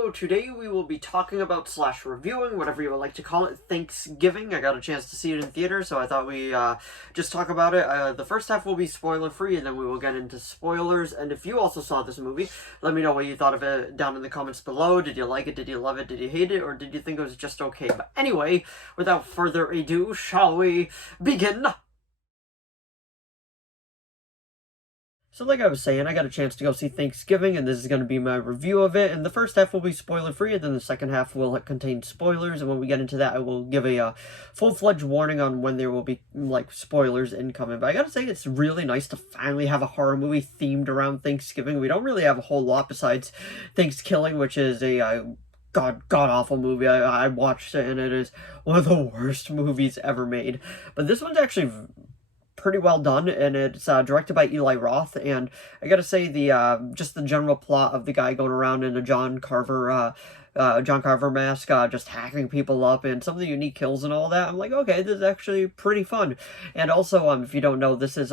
So today we will be talking about / reviewing, whatever you would like to call it, Thanksgiving. I got a chance to see it in theater, so I thought we just talk about it. The first half will be spoiler free, and then we will get into spoilers. And if you also saw this movie, let me know what you thought of it down in the comments below. Did you like it? Did you love it? Did you hate it? Or did you think it was just okay? But anyway, without further ado, shall we begin? So like I was saying, I got a chance to go see Thanksgiving, and this is going to be my review of it. And the first half will be spoiler-free, and then the second half will contain spoilers. And when we get into that, I will give a full-fledged warning on when there will be, like, spoilers incoming. But I gotta say, it's really nice to finally have a horror movie themed around Thanksgiving. We don't really have a whole lot besides Thanksgiving, which is a god-awful movie. I watched it, and it is one of the worst movies ever made. But this one's actually pretty well done, and it's directed by Eli Roth, and I gotta say the just the general plot of the guy going around in a John Carver mask, just hacking people up, and some of the unique kills and all that. I'm like, okay, this is actually pretty fun. And also, if you don't know, this is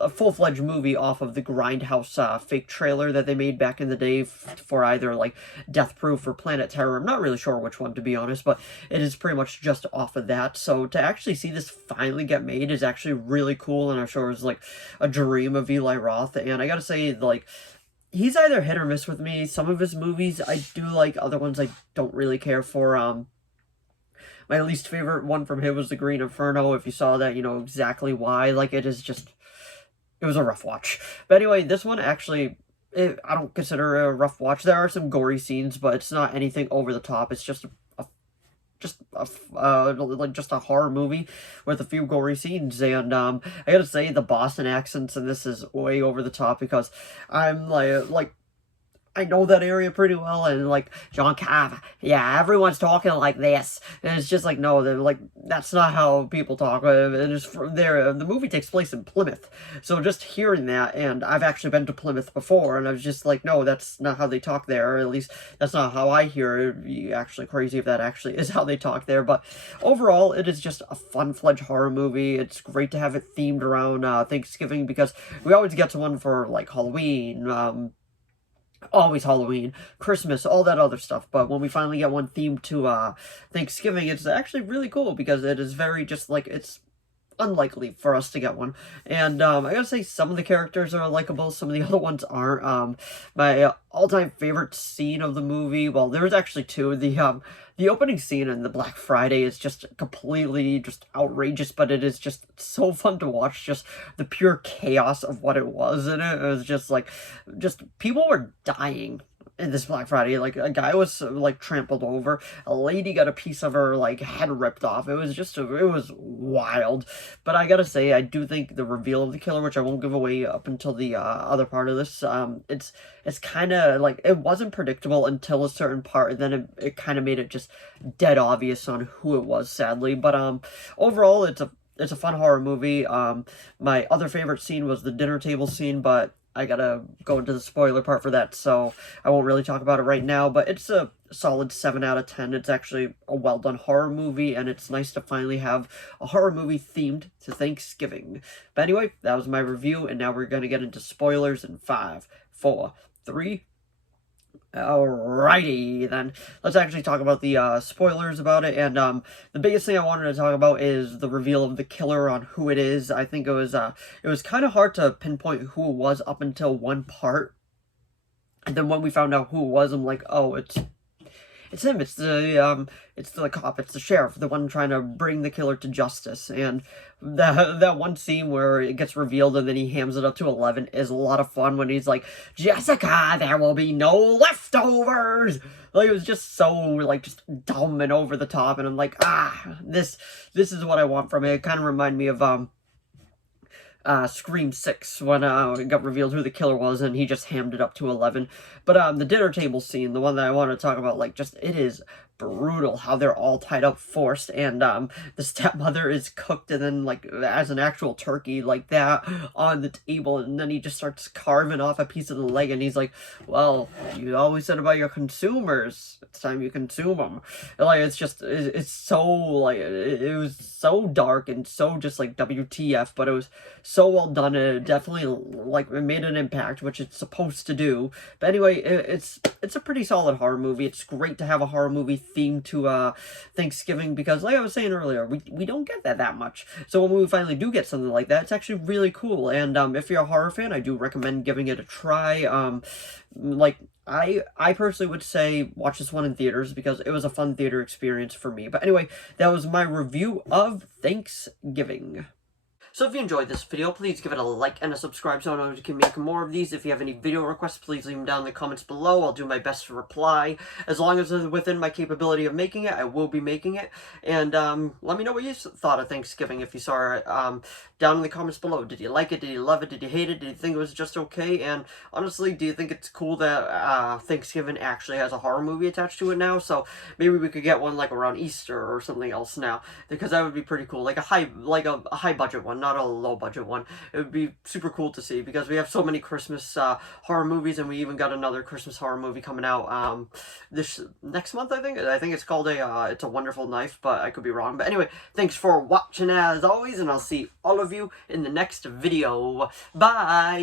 a full-fledged movie off of the Grindhouse fake trailer that they made back in the day for either, like, Death Proof or Planet Terror. I'm not really sure which one, to be honest, but it is pretty much just off of that. So to actually see this finally get made is actually really cool, and I'm sure it was, like, a dream of Eli Roth. And I gotta say, like, he's either hit or miss with me. Some of his movies I do like, other ones I don't really care for. My least favorite one from him was The Green Inferno. If you saw that, you know exactly why. Like, it was a rough watch. But anyway, this one actually, I don't consider it a rough watch. There are some gory scenes, but it's not anything over the top. It's just a horror movie with a few gory scenes. And I gotta say, the Boston accents in this is way over the top, because I'm like I know that area pretty well, and like, John Carver, yeah, everyone's talking like this, and it's just like, no, they're like, that's not how people talk. And it's from there. The movie takes place in Plymouth, so just hearing that, and I've actually been to Plymouth before, and I was just like, no, that's not how they talk there, or at least that's not how I hear it. It'd be actually crazy if that actually is how they talk there. But overall, it is just a fun-fledged horror movie. It's great to have it themed around Thanksgiving, because we always get to one for, like, Halloween, always Halloween, Christmas, all that other stuff. But when we finally get one themed to Thanksgiving, it's actually really cool, because it is very just, like, it's unlikely for us to get one. And I gotta say, some of the characters are likable, some of the other ones aren't. My all-time favorite scene of the movie, well, there's actually two. The opening scene in the Black Friday is just completely just outrageous, but it is just so fun to watch, just the pure chaos of what it was. And it was just like, just people were dying in this Black Friday. Like, a guy was, like, trampled over, a lady got a piece of her, like, head ripped off. It was just, it was wild. But I gotta say, I do think the reveal of the killer, which I won't give away up until the other part of this, it's kind of, like, it wasn't predictable until a certain part, and then it kind of made it just dead obvious on who it was, sadly. But overall, it's a fun horror movie. My other favorite scene was the dinner table scene, but I gotta go into the spoiler part for that, so I won't really talk about it right now. But it's a solid 7 out of 10. It's actually a well-done horror movie, and it's nice to finally have a horror movie themed to Thanksgiving. But anyway, that was my review, and now we're gonna get into spoilers in 5, 4, 3... Alrighty, then. Let's actually talk about the spoilers about it. And the biggest thing I wanted to talk about is the reveal of the killer, on who it is. I think it was kind of hard to pinpoint who it was up until one part. And then when we found out who it was, I'm like, oh, it's him. It's the cop. It's the sheriff, the one trying to bring the killer to justice. And that one scene where it gets revealed and then he hams it up to 11 is a lot of fun, when he's like, Jessica, there will be no leftovers. Like, it was just so, like, just dumb and over the top. And I'm like, this is what I want from it. It kind of reminded me of Scream 6, when it got revealed who the killer was, and he just hammed it up to 11. But the dinner table scene, the one that I want to talk about, like, just, it is brutal how they're all tied up, forced, and the stepmother is cooked and then like as an actual turkey like that on the table, and then he just starts carving off a piece of the leg, and he's like, well, you always said about your consumers, it's time you consume them. Like, it's just, it's so, like, it was so dark and so just like WTF, but it was so well done, and it definitely, like, it made an impact, which it's supposed to do. But anyway, it's a pretty solid horror movie. It's great to have a horror movie themed to Thanksgiving, because like I was saying earlier, we don't get that much. So when we finally do get something like that, it's actually really cool. And if you're a horror fan, I do recommend giving it a try. Like, I personally would say watch this one in theaters because it was a fun theater experience for me. But anyway, that was my review of Thanksgiving. So if you enjoyed this video, please give it a like and a subscribe so I know we can make more of these. If you have any video requests, please leave them down in the comments below. I'll do my best to reply. As long as it's within my capability of making it, I will be making it. And let me know what you thought of Thanksgiving if you saw it down in the comments below. Did you like it? Did you love it? Did you hate it? Did you think it was just okay? And honestly, do you think it's cool that Thanksgiving actually has a horror movie attached to it now? So maybe we could get one like around Easter or something else now, because that would be pretty cool. Like a high budget one, not a low budget one. It would be super cool to see, because we have so many Christmas horror movies, and we even got another Christmas horror movie coming out this next month, I think. I think it's called It's a Wonderful Knife, but I could be wrong. But anyway, thanks for watching as always, and I'll see all of you in the next video. Bye!